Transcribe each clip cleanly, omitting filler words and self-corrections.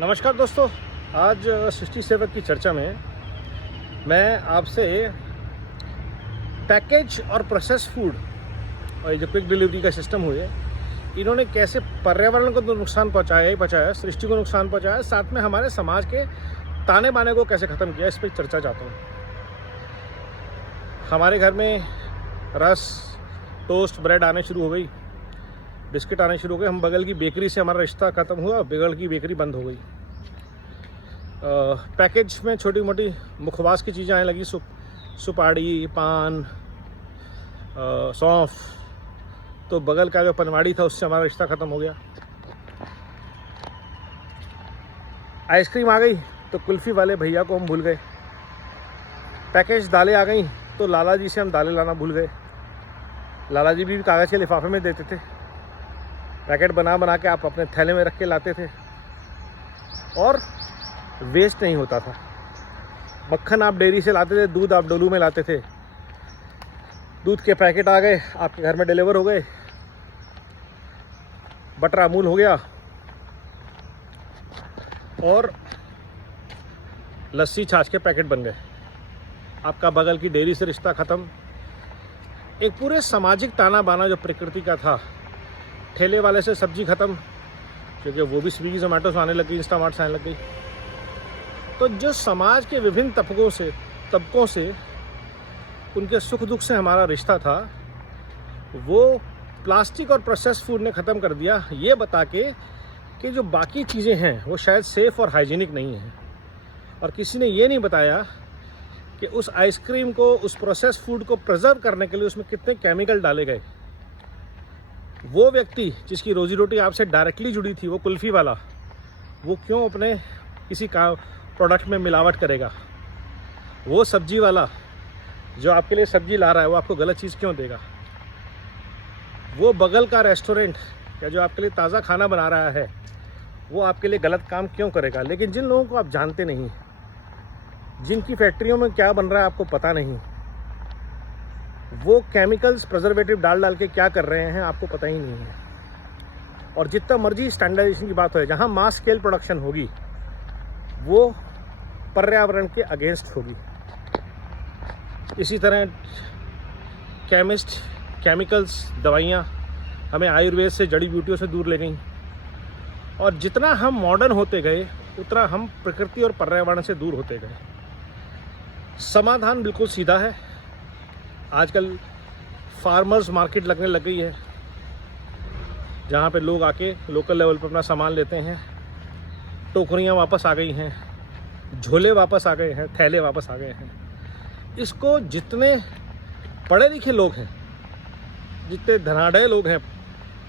नमस्कार दोस्तों, आज 67 की चर्चा में मैं आपसे पैकेज और प्रोसेस फूड और ये जो क्विक डिलीवरी का सिस्टम हुए, इन्होंने कैसे पर्यावरण को तो नुकसान पहुंचाया ही पहुंचाया, सृष्टि को नुकसान पहुंचाया, साथ में हमारे समाज के ताने बाने को कैसे ख़त्म किया, इस पर चर्चा चाहता हूँ। हमारे घर में रस, टोस्ट, ब्रेड आने शुरू हो गई, बिस्किट आने शुरू हो गए। हम बगल की बेकरी से हमारा रिश्ता ख़त्म हुआ, बगल की बेकरी बंद हो गई। पैकेज में छोटी मोटी मुखवास की चीज़ें आने लगी, सुपाड़ी, पान, सौंफ। तो बगल का जो पनवाड़ी था उससे हमारा रिश्ता ख़त्म हो गया। आइसक्रीम आ गई तो कुल्फ़ी वाले भैया को हम भूल गए। पैकेज दालें आ गई तो लाला जी से हम दालें लाना भूल गए। लाला जी भी कागज़ के लिफाफे में देते थे, पैकेट बना बना के आप अपने थैले में रख के लाते थे और वेस्ट नहीं होता था। मक्खन आप डेयरी से लाते थे, दूध आप डोलू में लाते थे। दूध के पैकेट आ गए, आपके घर में डिलीवर हो गए। बटर अमूल हो गया और लस्सी छाछ के पैकेट बन गए। आपका बगल की डेयरी से रिश्ता ख़त्म। एक पूरे सामाजिक ताना बाना जो प्रकृति का था, ठेले वाले से सब्जी ख़त्म, क्योंकि वो भी स्विगी जोमेटो से आने लगी, इंस्टामार्ट से आने लग गई। तो जो समाज के विभिन्न तबकों से उनके सुख दुख से हमारा रिश्ता था, वो प्लास्टिक और प्रोसेस फूड ने ख़त्म कर दिया, ये बता के कि जो बाकी चीज़ें हैं वो शायद सेफ़ और हाइजीनिक नहीं हैं। और किसी ने ये नहीं बताया कि उस आइसक्रीम को, उस प्रोसेस फूड को प्रिजर्व करने के लिए उसमें कितने केमिकल डाले गए। वो व्यक्ति जिसकी रोजी रोटी आपसे डायरेक्टली जुड़ी थी, वो कुल्फ़ी वाला, वो क्यों अपने किसी का प्रोडक्ट में मिलावट करेगा? वो सब्जी वाला जो आपके लिए सब्जी ला रहा है, वो आपको गलत चीज़ क्यों देगा? वो बगल का रेस्टोरेंट या जो आपके लिए ताज़ा खाना बना रहा है, वो आपके लिए गलत काम क्यों करेगा? लेकिन जिन लोगों को आप जानते नहीं, जिनकी फैक्ट्रियों में क्या बन रहा है आपको पता नहीं, वो केमिकल्स, प्रिजर्वेटिव डाल के क्या कर रहे हैं आपको पता ही नहीं है। और जितना मर्जी स्टैंडर्डाइजेशन की बात हो, जहाँ मास स्केल प्रोडक्शन होगी वो पर्यावरण के अगेंस्ट होगी। इसी तरह केमिकल्स, दवाइयाँ हमें आयुर्वेद से, जड़ी बूटियों से दूर ले गई। और जितना हम मॉडर्न होते गए, उतना हम प्रकृति और पर्यावरण से दूर होते गए। समाधान बिल्कुल सीधा है। आजकल फार्मर्स मार्केट लगने लग गई है, जहाँ पे लोग आके लोकल लेवल पर अपना सामान लेते हैं। टोकरियाँ वापस आ गई हैं, झोले वापस आ गए हैं, थैले वापस आ गए हैं। इसको जितने पढ़े लिखे लोग हैं, जितने धनाढ़ लोग हैं,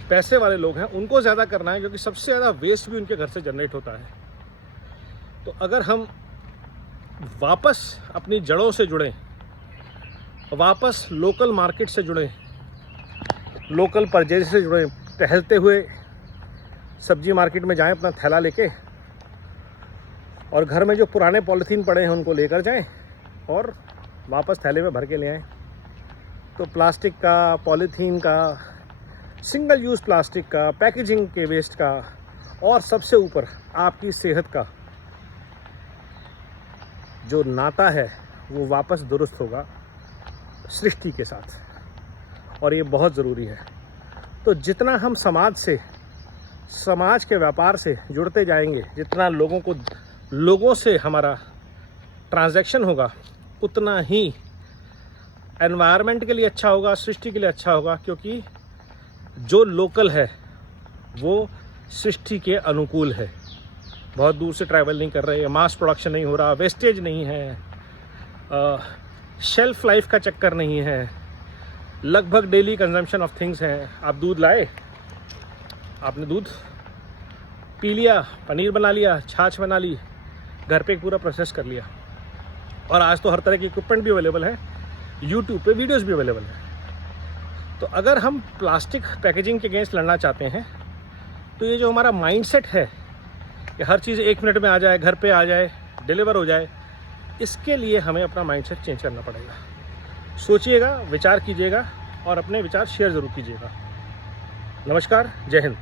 पैसे वाले लोग हैं, उनको ज़्यादा करना है, क्योंकि सबसे ज़्यादा वेस्ट भी उनके घर से जनरेट होता है। तो अगर हम वापस अपनी जड़ों से जुड़ें, वापस लोकल मार्केट से जुड़ें, लोकल परचेज से जुड़ें, टहलते हुए सब्जी मार्केट में जाएं अपना थैला लेके, और घर में जो पुराने पॉलीथीन पड़े हैं उनको लेकर जाएं और वापस थैले में भर के ले आएं। तो प्लास्टिक का, पॉलीथीन का, सिंगल यूज़ प्लास्टिक का, पैकेजिंग के वेस्ट का, और सबसे ऊपर आपकी सेहत का जो नाता है वो वापस दुरुस्त होगा सृष्टि के साथ। और ये बहुत ज़रूरी है। तो जितना हम समाज के व्यापार से जुड़ते जाएंगे, जितना लोगों से हमारा ट्रांजैक्शन होगा, उतना ही एनवायरनमेंट के लिए अच्छा होगा, सृष्टि के लिए अच्छा होगा। क्योंकि जो लोकल है वो सृष्टि के अनुकूल है। बहुत दूर से ट्रैवल नहीं कर रहे, मास प्रोडक्शन नहीं हो रहा, वेस्टेज नहीं है, शेल्फ लाइफ का चक्कर नहीं है, लगभग डेली कंजम्पशन ऑफ थिंग्स हैं। आप दूध लाए, आपने दूध पी लिया, पनीर बना लिया, छाछ बना ली, घर पे एक पूरा प्रोसेस कर लिया। और आज तो हर तरह की इक्विपमेंट भी अवेलेबल है, यूट्यूब पे वीडियोस भी अवेलेबल है। तो अगर हम प्लास्टिक पैकेजिंग के अगेंस्ट लड़ना चाहते हैं, तो ये जो हमारा माइंडसेट है कि हर चीज़ 1 मिनट में आ जाए, घर पे आ जाए, डिलीवर हो जाए, इसके लिए हमें अपना माइंडसेट चेंज करना पड़ेगा। सोचिएगा, विचार कीजिएगा और अपने विचार शेयर ज़रूर कीजिएगा। नमस्कार, जय हिंद।